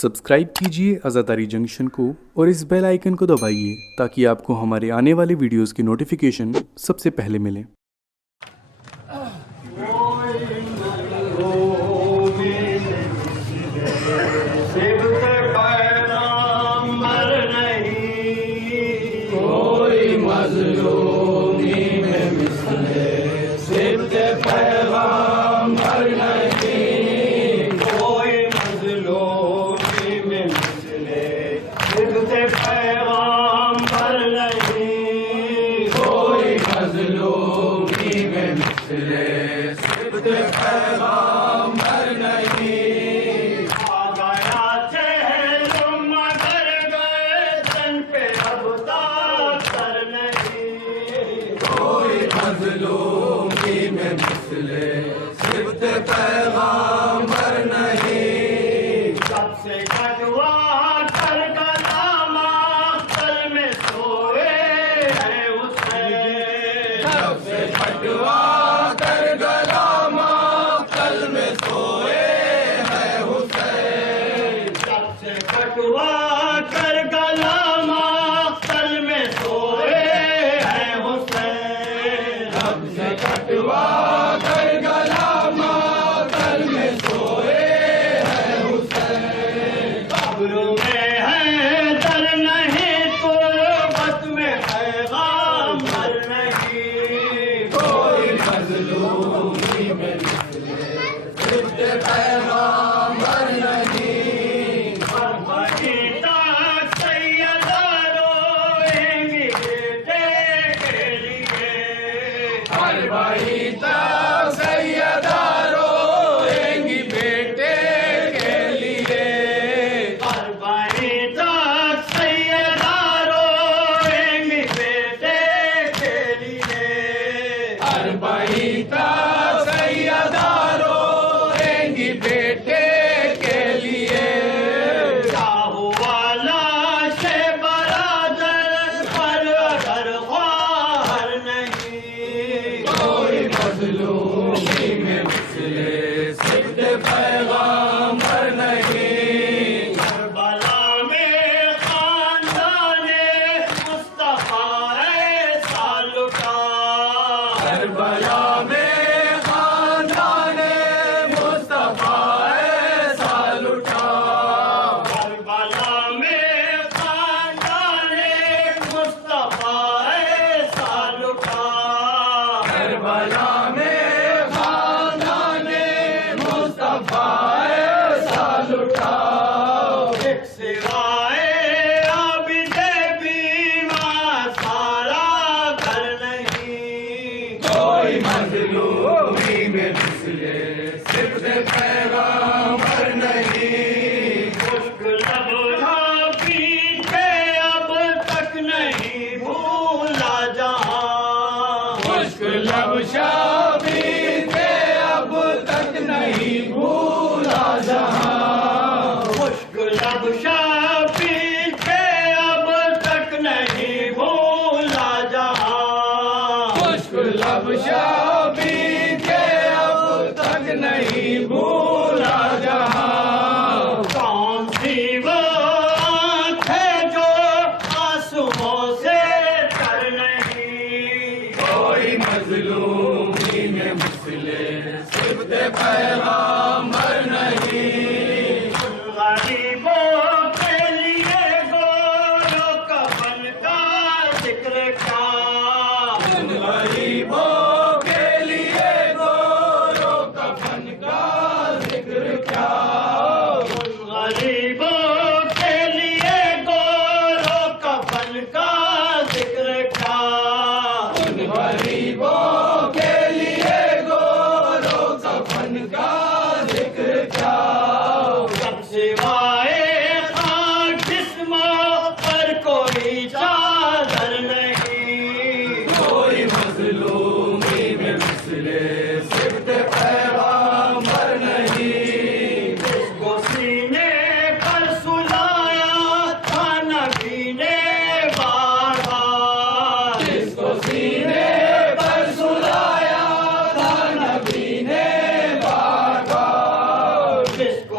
Subscribe کیجیے آزاداری junction کو اور اس بیل آئیکن کو دبائیے تاکہ آپ کو ہمارے آنے والے ویڈیوز کی نوٹیفیکیشن سب سے پہلے ملے۔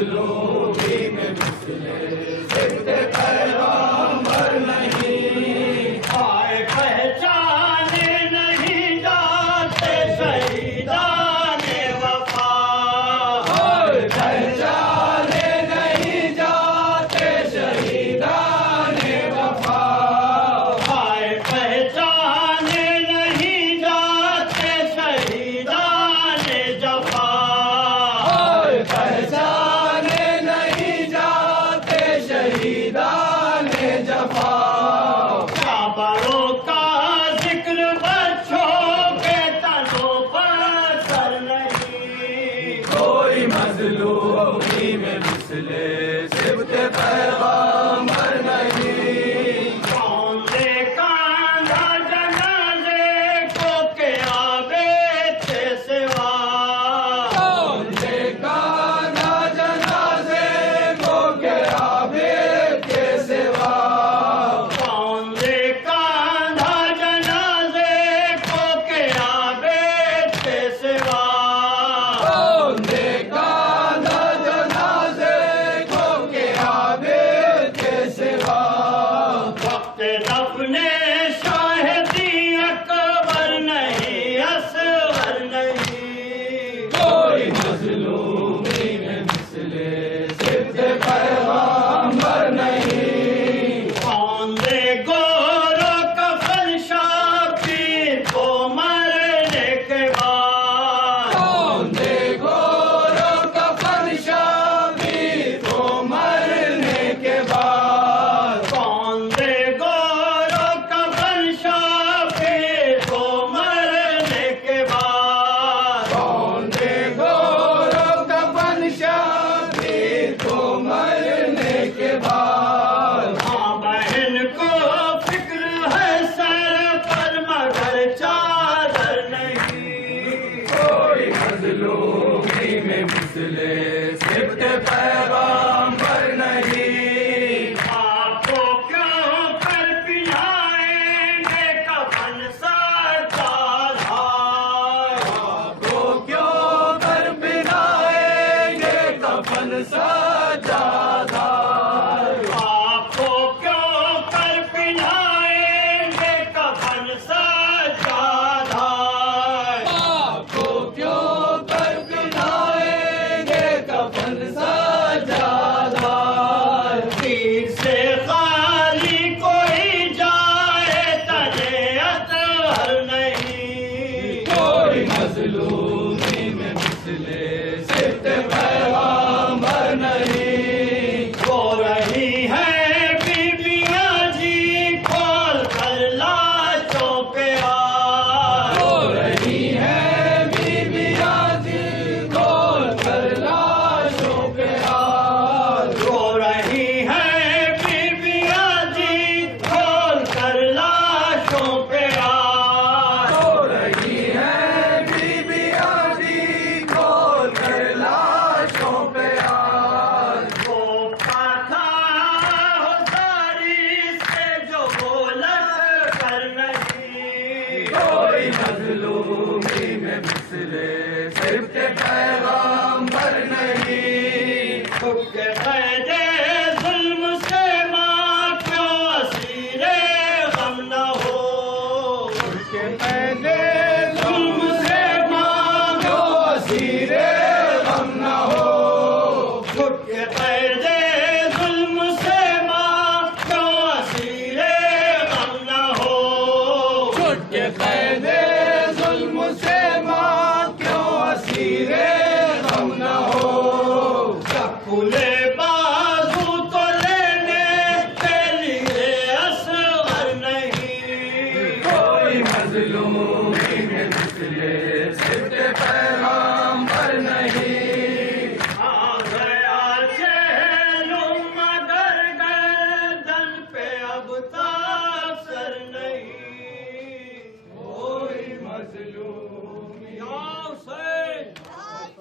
مظلومی میں مثل صفت پیغمبر نہیں، آئے پہچانے نہیں جاتے شہیدان وفا، پہچانے نہیں جاتے شہیدان وفا، آئے پہچانے نہیں جاتے شہیدان جفا، پہچانے نہیں جاتے شہیدان جفا، کعبوں کا ذکر بچوں کے تنوں پر سر نہیں، کوئی مظلومی میں مثل صفت پیغمبر نہیں، کون لے کاندھا جنازے کو کہ آبے تھے سوا، کون لے کاندھا جنازے کو کہ آبے تھے سوا، کون لے کاندھا جنازے کو کہ آبے تھے سوا، کون لے کاندھا جنازے کو کہ آبے تھے سوا، وقت دفن شاہدی اکبر نہیں اصغر نہیں، کوئی مظلومی میں مثل صفت پیغمبر نہیں، کون دے گور و کفن شبیر کو مرنے کے بعد، کون دے گور و کفن شبیر کو مرنے کے بعد، کون دے گور و کفن شبیر کو مرنے کے بعد، کون دے گور و کفن شبیر کو مرنے کے بعد، ماں بہن کو فکر ہے سر پر مگر چادر نہیں، کوئی مظلومی میں مثل صفت پیغمبر نہیں، آپ کو کیوں کر پہنائیں گے کفن سجاد، آپ کو کیوں کر پہنائیں گے کفن سجاد، آپ کو کیوں کر پہنائیں گے کفن سجاد، آپ کو کیوں کر پہنائیں گے کفن سجاد، تیر سے خالی کوئی جائے تجھے اطہر نہیں، کوئی مظلومی میں مثل صفت پیغمبر نہیں، رو رہی ہے بیویاں جی کھول کر لاشوں پہ آ، رو رہی ہے بیویاں جی کھول کر لاشوں پہ آ، رو رہی ہے بیویاں جی کھول کر لاشوں پہ آ، رو رہی ہے بیویاں جی کھول کر لاشوں پہ آ، وہ پاتا ہو ساری سے جو بولت کر نہیں، کوئی مظلومی میں مثل صفت پیغمبر نہیں، خود کے قیدے ظلم سے ماں کیوں اسیر غم نہ ہو، خود کے قیدے ظلم سے ماں کیوں اسیر غم نہ ہو، خود کے قیدے ظلم سے ماں کیوں اسیر غم نہ ہو، خود کے قیدے ظلم سے ماں کیوں اسیر